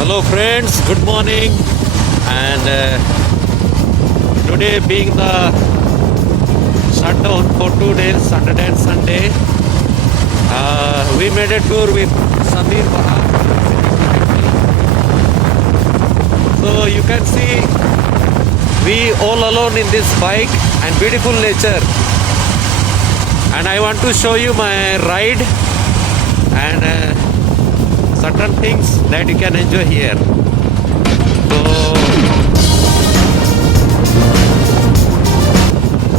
Hello friends, good morning. And today being the shutdown for 2 days, Saturday and Sunday, we made a tour with Samir Bahar. So you can see we all alone in this bike and beautiful nature. And I want to show you my ride and certain things that you can enjoy here. So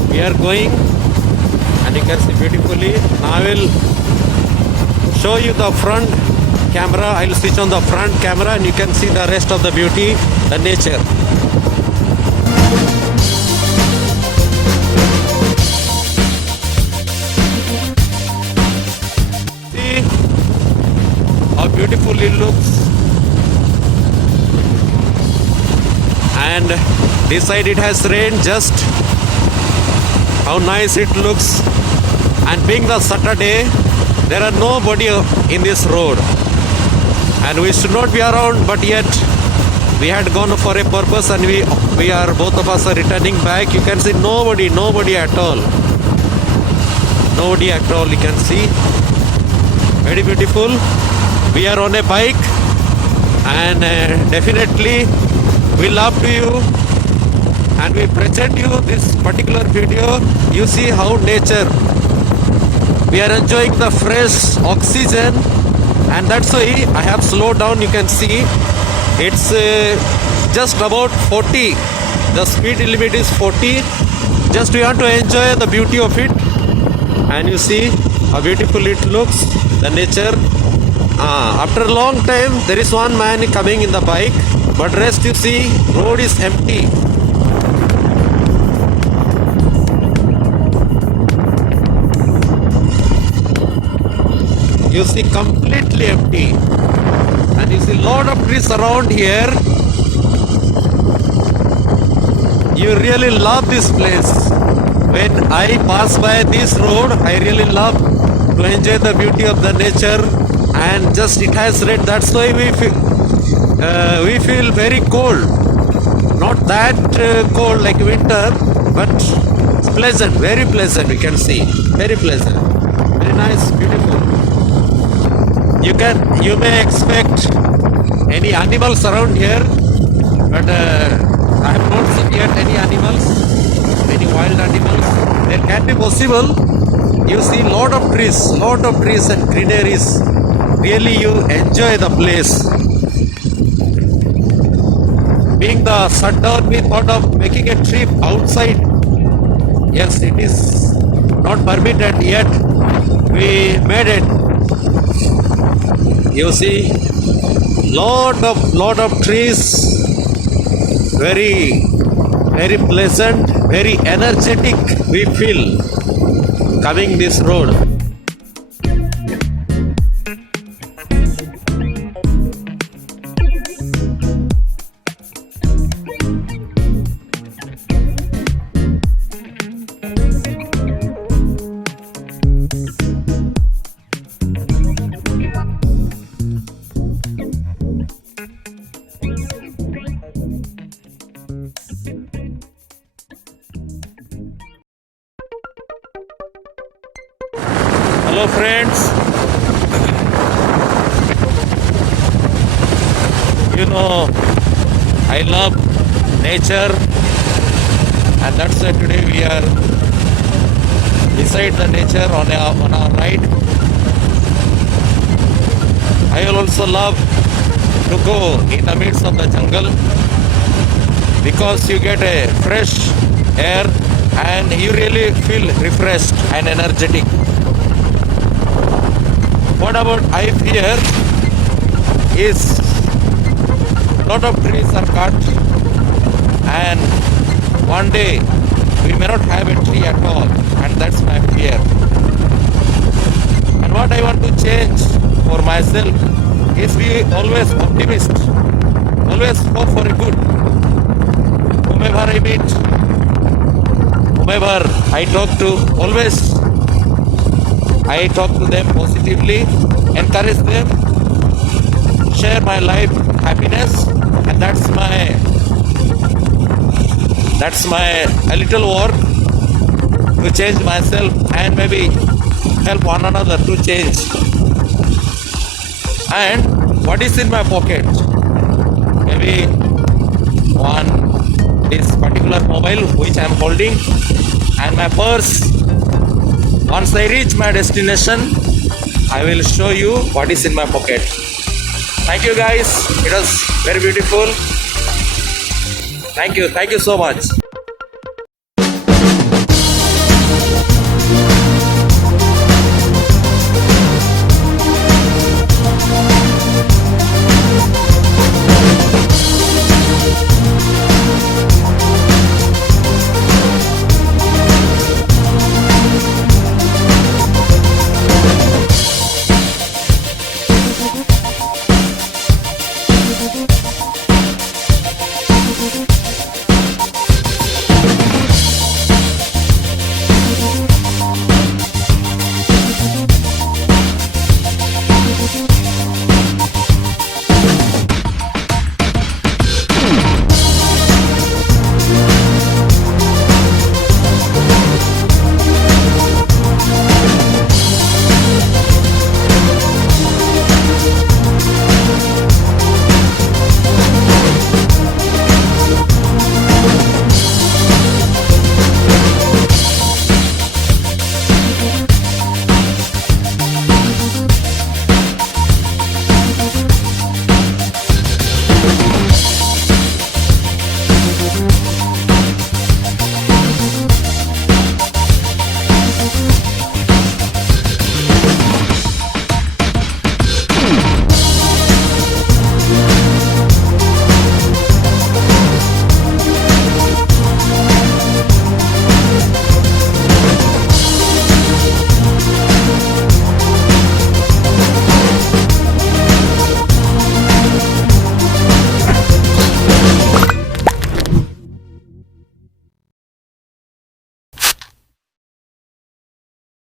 we are going and you can see beautifully. Now I will show you the front camera. I will switch on the front camera and you can see the rest of the beauty, the nature. See how beautiful it looks. And this side it has rained, just how nice it looks. And being the Saturday, there are nobody in this road and we should not be around, but yet we had gone for a purpose and we are both of us are returning back. You can see nobody at all, you can see. Very beautiful. We are on a bike and definitely we love to you and we present you this particular video. You see how nature, we are enjoying the fresh oxygen, and that's why I have slowed down. You can see it's just about 40. The speed limit is 40. Just we want to enjoy the beauty of it, and you see how beautiful it looks, the nature. After a long time there is one man coming in the bike, but rest you see road is empty. You see completely empty, and you see lot of trees around here. You really love this place. When I pass by this road, I really love to enjoy the beauty of the nature. And just it has rained, that's why we feel very cold. Not that cold like winter, but it's pleasant, very pleasant. We can see very pleasant, very nice, beautiful. You may expect any animals around here, but I have not seen yet any animals, any wild animals. There can be possible. You see lot of trees and greeneries. Really you enjoy the place. Being the shutdown, we thought of making a trip outside. Yes, it is not permitted yet. We made it. You see lot of trees, very pleasant, very energetic we feel coming this road. Hello friends, you know I love nature, and that's why today we are beside the nature on our ride. I also love to go in the midst of the jungle because you get a fresh air and you really feel refreshed and energetic. What about I fear is a lot of trees are cut and one day we may not have a tree at all, and that's my fear. And what I want to change for myself is be always optimist, always hope for a good. Whomever I meet, whomever I talk to, always I talk to them positively, encourage them, share my life happiness, and that's my a little work to change myself and maybe help one another to change. And what is in my pocket? Maybe this particular mobile which I am holding, and my purse. Once I reach my destination, I will show you what is in my pocket. Thank you guys. It was very beautiful. Thank you so much. Thank you.